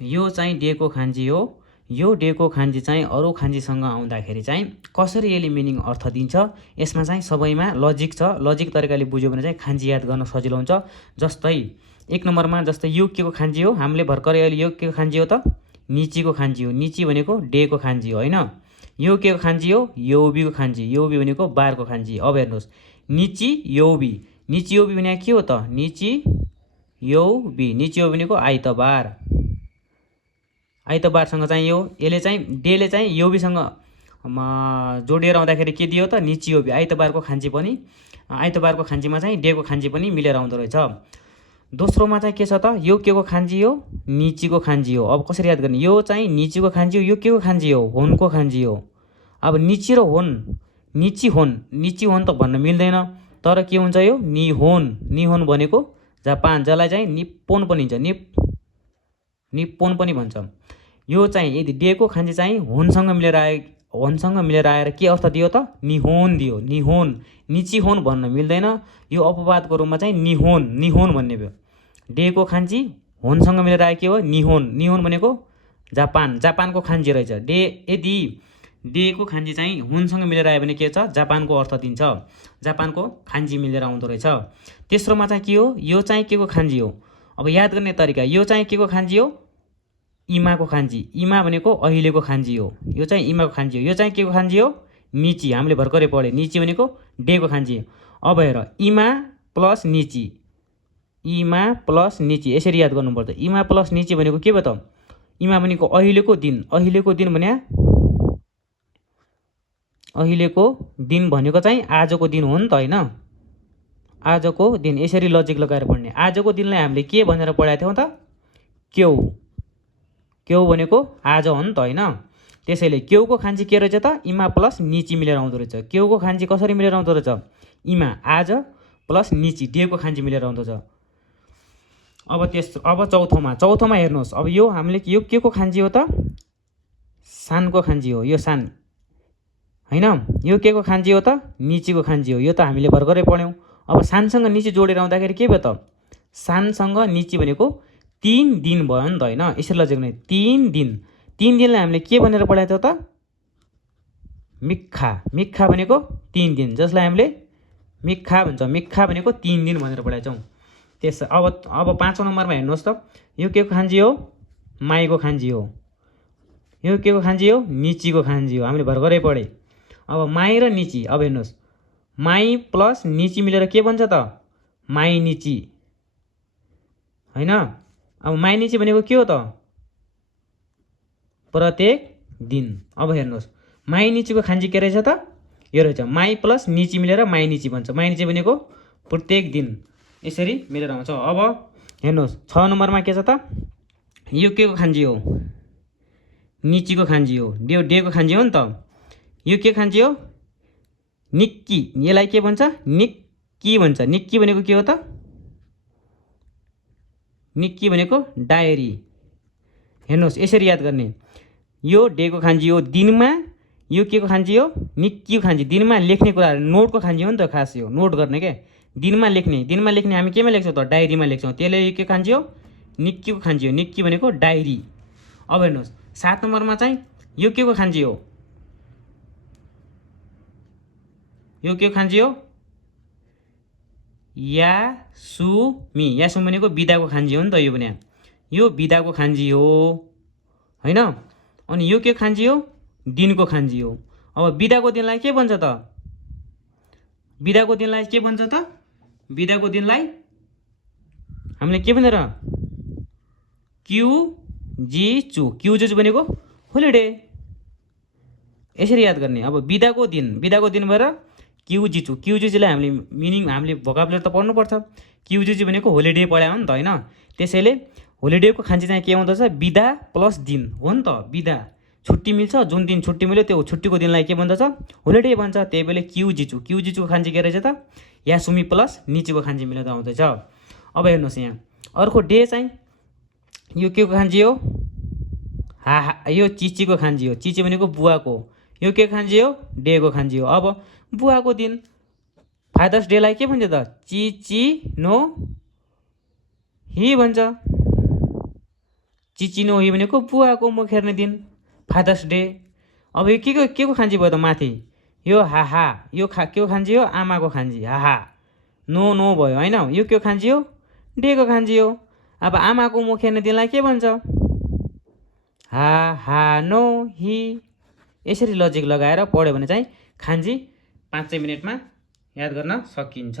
यो चाहिँ डेको खान्जी हो। यो डेको खान्जी चाहिँ अरू खान्जीसँग आउँदाखेरि चाहिँ कसरी यसले मिनिङ अर्थ दिन्छ, यसमा चाहिँ सबैमा लजिक छ। लजिक तरिकाले बुझ्यो भने चाहिँ खान्जी याद गर्न सजिलो हुन्छ। जस्तै 1 नम्बरमा जस्तै यो के को खान्जी हो, हामीले भर्खरै अहिले यो के को खान्जी हो त, निचीको खान्जी हो। निची भनेको डेको खान्जी हो हैन। यो के को खान्जी हो, यौबीको खान्जी। यौबी भनेको बारको खान्जी। अब हेर्नुहोस्, निची यौबी। निची यौबी भने के हो त, निची यौबी। निची यौबी भनेको आइतबार। आइतबारसँग चाहिँ यो यसले चाहिँ डेले चाहिँ यौबीसँग जोडिएर आउँदाखेरि के दियो त, निची यौबी। आइतबारको खान्जी पनि, आइतबारको खान्जीमा चाहिँ डेको खान्जी पनि मिलेर आउँदो रहेछ। दोस्रोमा चाहिँ के छ त, यो के को खान्जी हो, निचीको खान्जी हो। अब कसरी याद गर्ने, यो चाहिँ निचीको खान्जी हो, यो के को खान्जी हो, होनको खान्जी हो। अब निची र होन, निची होन त भन्न मिल्दैन, तर के हुन्छ यो निहोन। निहोन भनेको जापान, जसलाई चाहिँ निप्पोन पनि भन्छ, निप्पोन पनि भन्छ। यो चाहिँ यदि डेको खान्जी चाहिँ होनसँग मिलेर आएर के अर्थ दियो त, निहोन दियो। निहोन, निची होन भन्न मिल्दैन, यो अपवादको रूपमा चाहिँ निहोन भन्ने भयो। डेको खान्जी होनसँग मिलेर आए के हो, निहोन। निहोन भनेको जापानको खान्जी रहेछ। यदि डेको खान्जी चाहिँ होनसँग मिलेर आयो भने के छ, जापानको अर्थ दिन्छ। जापानको खान्जी मिलेर आउँदो रहेछ। तेस्रोमा चाहिँ के हो, यो चाहिँ के को खान्जी हो। अब याद गर्ने तरिका, यो चाहिँ के को खान्जी हो, इमाको खान्जी। इमा भनेको अहिलेको खान्जी हो। यो चाहिँ इमाको खान्जी हो। यो चाहिँ के को खान्जी हो, निची। हामीले भर्खरै पढे, निची भनेको डेको खान्जी हो। अब हेर, इमा प्लस निची, इमा प्लस निची, यसरी याद गर्नुपर्छ। इमा प्लस निची भनेको के भयो त, इमा भनेको अहिलेको दिन। अहिलेको दिन भने अहिलेको दिन भनेको चाहिँ आजको दिन हो नि त हैन। आजको दिन, यसरी लजिक लगाएर पढ्ने। आजको दिनलाई हामीले के भनेर पढाएको थियौँ त, क्यौ। क्यौ भनेको आज हो नि त हैन। त्यसैले क्यौको खान्जी के रहेछ त, इमा प्लस निची मिलेर आउँदो रहेछ। क्यौको खान्जी कसरी मिलेर आउँदो रहेछ, इमा आज प्लस निची डेको खान्जी मिलेर आउँदो छ। अब चौथोमा हेर्नुहोस्। अब यो हामीले यो के को खान्जी हो त, सानको खान्जी हो। यो सान हैन। यो के को खान्जी हो त, निचीको खान्जी हो। यो त हामीले भर्खरै पढ्यौँ। अब सानसँग निची जोडेर आउँदाखेरि के भयो त, सानसँग निची भनेको 3 दिन भयो नि त हैन। यसरी लजिक गर्ने, 3 दिन। 3 दिनलाई हामीले के भनेर पढाएको थियो त, मिक्खा। मिक्खा भनेको 3 दिन, जसलाई हामीले मिक्खा भन्छ। मिक्खा भनेको 3 दिन भनेर पढाएको छौँ। अब 5औं नम्बरमा हेर्नुहोस् त, यो के को खान्जी हो, माईको खान्जी हो। यो के को खान्जी हो, निचीको खान्जी हो। हामीले भर्खरै पढे। अब माई र निची, अब हेर्नुहोस्, माई प्लस निची मिलेर के बन्छ त, माई निची हैन। अब माई निची भनेको के हो त, प्रत्येक दिन। अब हेर्नुहोस्, माई निचीको खान्जी के रहेछ त, यो रहेछ, माई प्लस निची मिलेर माई निची बन्छ। माई निची भनेको प्रत्येक दिन, यसरी मिलेर आउँछ। अब हेर्नुहोस्, 6 नम्बरमा के छ त, यो के को खान्जी हो, निचीको खान्जी हो। डेको खान्जी हो नि त। यो के खान्जी हो, निक्की। यसलाई के भन्छ, निक्की भन्छ। निक्की भनेको के हो त, निक्की भनेको डायरी। हेर्नुहोस्, यसरी याद गर्ने, यो डेको खान्जी हो दिनमा। यो के को खान्जी हो, निक्कीको खान्जी। दिनमा लेख्ने कुराहरू, नोटको खान्जी हो नि त खास। यो नोट गर्ने के, दिनमा लेख्ने हामी केमा लेख्छौँ त, डायरीमा लेख्छौँ। त्यसले यो के खान्जी हो, निक्कीको खान्जी हो। निक्की भनेको डायरी। अब हेर्नुहोस्, 7 नम्बरमा चाहिँ यो के को खान्जी हो, यो के खान्जी हो, यासुमी। यासुमी भनेको बिदाको खान्जी हो नि त। यो भने यो बिदाको खान्जी हो हैन। अनि यो के खान्जी हो, दिनको खान्जी हो। अब बिदाको दिनलाई के भन्छ त, बिदाको दिनलाई के भन्छ त, बिदाको दिनलाई हामीले के भनेर, क्युजिचु। क्युजिचु भनेको होलिडे, यसरी याद गर्ने। अब बिदाको दिन भएर क्युजिचु। क्युजिचुलाई हामीले मिनिङ, हामीले भोकाबुलरी त पढ्नुपर्छ। क्युजिचु भनेको होलिडे पढायो नि त हैन। त्यसैले होलिडेको खान्जी चाहिँ के आउँदछ, बिदा प्लस दिन हो नि त। बिदा, छुट्टी मिल्छ, जुन दिन छुट्टी मिल्यो त्यो छुट्टीको दिनलाई के भन्दछ, होलिडे भन्छ। त्यही भएर क्युजिचु। क्युजिचुको खान्जी के रहेछ त, यासुमी प्लस निचीको खान्जी मिलेर आउँदैछ। अब हेर्नुहोस्, यहाँ अर्को डे चाहिँ यो के को खान्जी हो, यो चिचीको खान्जी हो। चिची भनेको बुवाको। यो के खान्जी हो, डेको खान्जी हो। अब बुवाको दिन, फादर्स डेलाई के भन्छ त, चिची नो हि भन्छ। चिचिनो हो भनेको बुवाको मुख हेर्ने दिन, फादर्स डे। अब यो के को खान्जी भयो त माथि? यो हाहा, यो के को खान्जी हो? आमाको खान्जी, हाहा। नो नो भयो होइन, यो के खान्जी हो? डेको खान्जी हो। अब आमाको मुख हेर्ने दिनलाई के भन्छ? हा हा नो हि। यसरी लजिक लगाएर पढ्यो भने चाहिँ खान्जी 5 मिनटमा याद गर्न सकिन्छ।